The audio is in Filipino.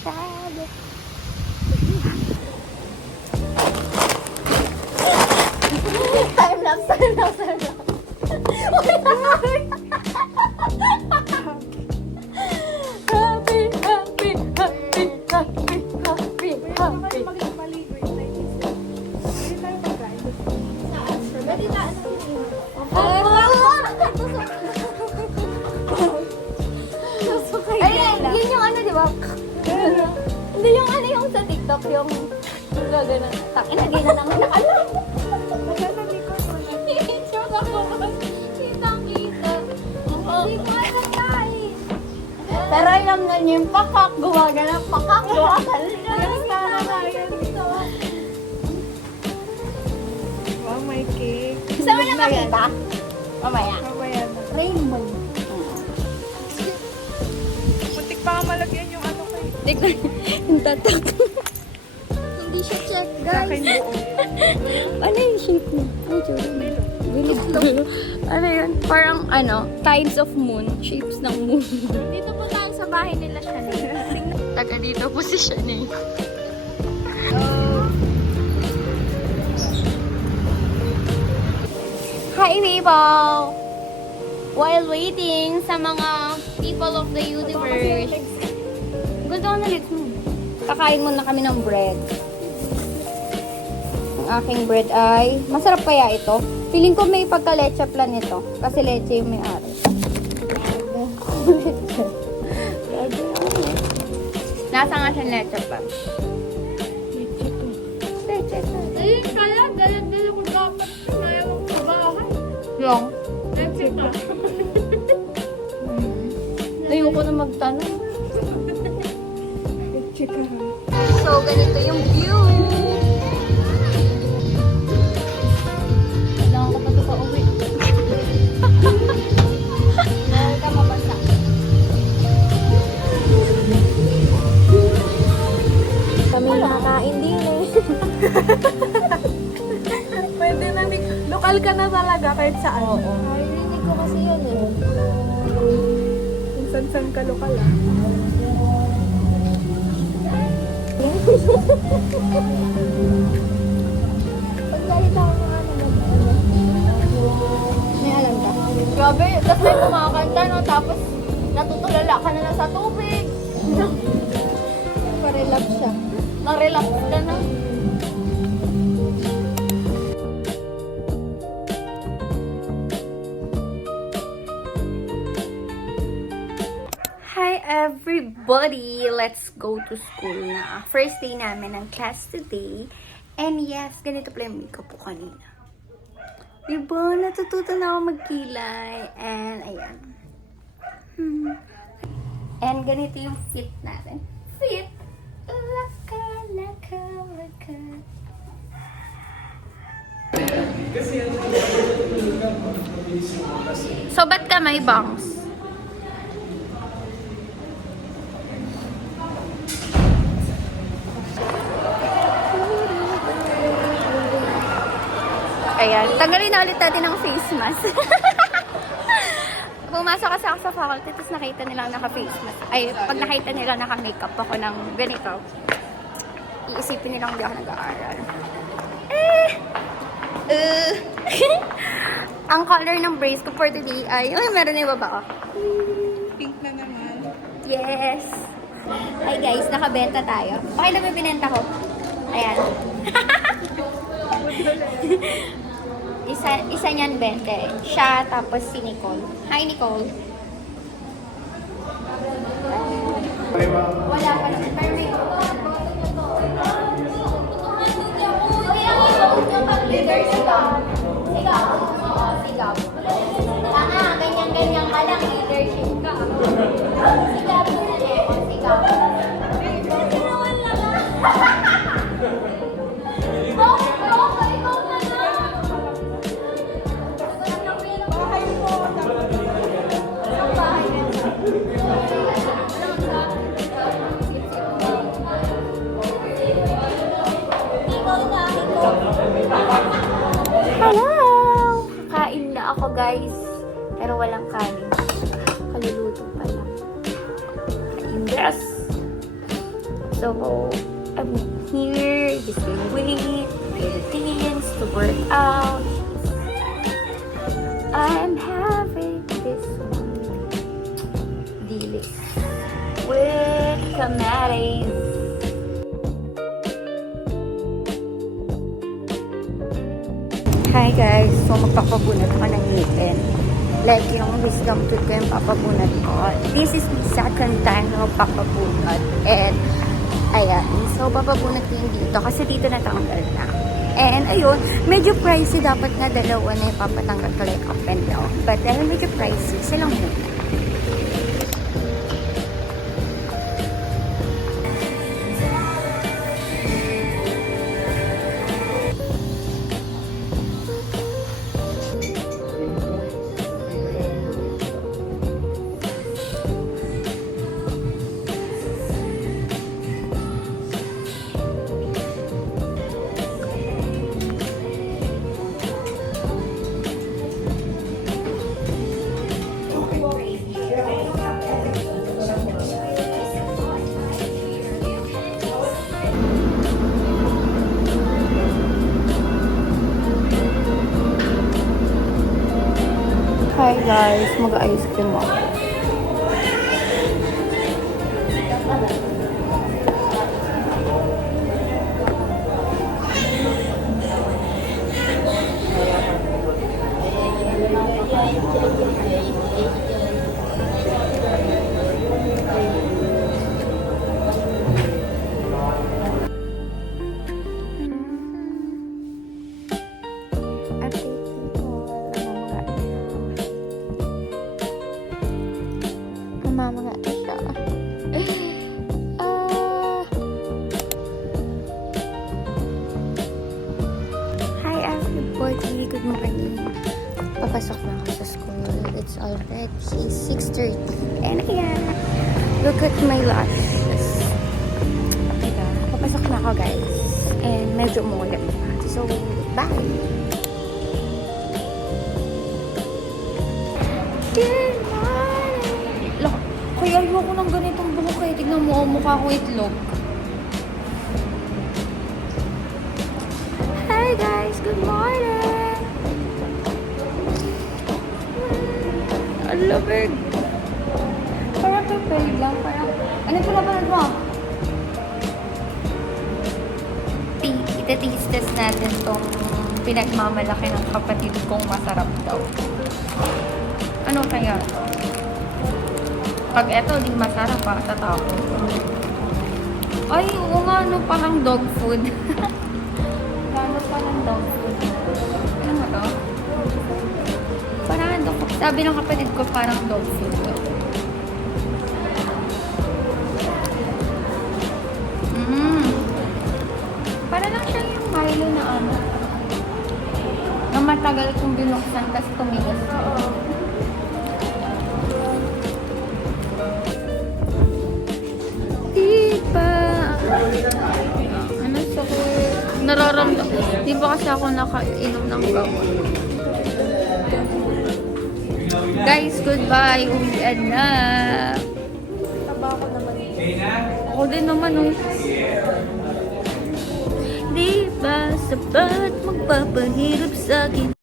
Sabi. Time lapse, time lapse, time lapse. Happy, happy, happy, happy, happy, happy. Ay, yun yung ano, di ba? Hindi yung ano yung sa TikTok, yung gano'n. Takin, lagay na lang nakalam. Joke ako. Kitang-kita. Hindi ko alam tayo. Pero alam na niyo yung pakak, gumagana, pakak, gumagana. Wow, my cake. Gusto mo na makita? Mamaya. Mamaya na. Rainbow. Muntik pa nga malagyan yung ano kayo. Hindi ko yung tatak. Hindi siya check, guys. Akin buo. Ano yung shape niya? Ano yung bilog? Ano yun? Parang ano, tides of moon. Shapes ng moon. Dito po tayo sa bahay nila siya. Taga dito po si Shanae. Hi people! While waiting sa mga people of the universe. Gusto ko na legs mo. Kakain muna kami ng bread. Ang aking bread ay... Masarap kaya ito? Feeling ko may pagka-leche plan ito. Kasi leche yung may-ari. Nasa nga siyang leche plan. Leche plan. Ayun kaya, dalag-dalag ko dapat kaya mong kabahan. Yung? Leche pa. Ayoko na magtanong. Leche ka ha. So, ganito yung view. Kailangan ko pa ito pa uwi. Bawal ka mabasa. Kami nakakain din eh. Pwede na, lokal ka na talaga kahit saan. Oo. Narinig ko kasi yun eh. Kung san-san ka lokal ah. Pagsalita ko nga naman. May alam ka? Grabe, tapos tayo kumakanta no, tapos natutulala ka na lang sa tubig. Pa-relax siya. Na-relax ka na. Hi everybody! Let's go to school na. First day namin ng class today. And yes, ganito pala yung makeup ko kanina. Diba? Natututo na ako magkilay. And ayan. And ganito yung fit natin. Fit! Laka, laka, laka. So, ba't ka may bangs? Ayan, tanggalin na ulit natin ang face mask. Pumasok kasi ako sa faculty, tapos nakita nilang naka-face mask. Ay, pag nakita nilang naka-makeup ako ng ganito, iisipin nilang hindi ako nag-aaral. Ang color ng brace ko for today ay, meron na yung baba ko. Pink na naman. Yes! Hi guys, nakabenta tayo. Okay lang yung binenta ko. Ayan. Isa niyan 20. Siya, tapos si Nicole. Hi, Nicole. Wala pa naman. Pero may... Sigap. Ganyan-ganyan ka lang. Leadership ka. Sigap. Sigap. Hello! Kain na ako guys. Pero walang kanin. Kaluluto pa lang. Kain guys. So, I'm here, just gonna wait, play the dance, to work out. I'm having this one, dilis, with kamatis. Hi guys, so magpapabunat ako ng ngipin. Like yung wisdom tooth ko yung papabunat ko. This is the second time na magpapabunat. And ayan, so papabunat ko yung dito kasi dito natanggal na. And ayun, medyo pricey, dapat nga dalawa na yung papatanggal ko like up and down. But dahil medyo pricey, isa lang muna. Hi guys, mag-ice cream ako. Mga siya. Hi everybody, good morning. Papasok na ako sa school. It's already 6:30. And ayan, look at my lashes. Diba? Papasok na ako guys. And medyo umulan. So, bye! Good morning! Look, kaya ayoko ng ganitong buhok eh. Tignan mo, mukha ko itlog. Hi guys, good morning! Alabig! Parang prepared lang, parang... Ano ito na ba mo? Itatistas natin tong pinagmamalaki ng kapatid kong masarap daw. Ano kaya to? Pag eto, di masarap pa, tatapon ko. Ay, oo nga, no, parang dog food. Ano parang dog food? Ano mo to? Parang dog food. Sabi ng kapatid ko, parang dog food to. Para lang siya yung Milo na ano. Na matagal kong binuksan, tas tumigas. Ano sa ko? Nararamdaman. Di ba kasi ako nakainom ng gamot? Guys, goodbye. Uwian na. Taba ako naman. Ako din naman, oh. Di ba sapat magpapahirap sa akin?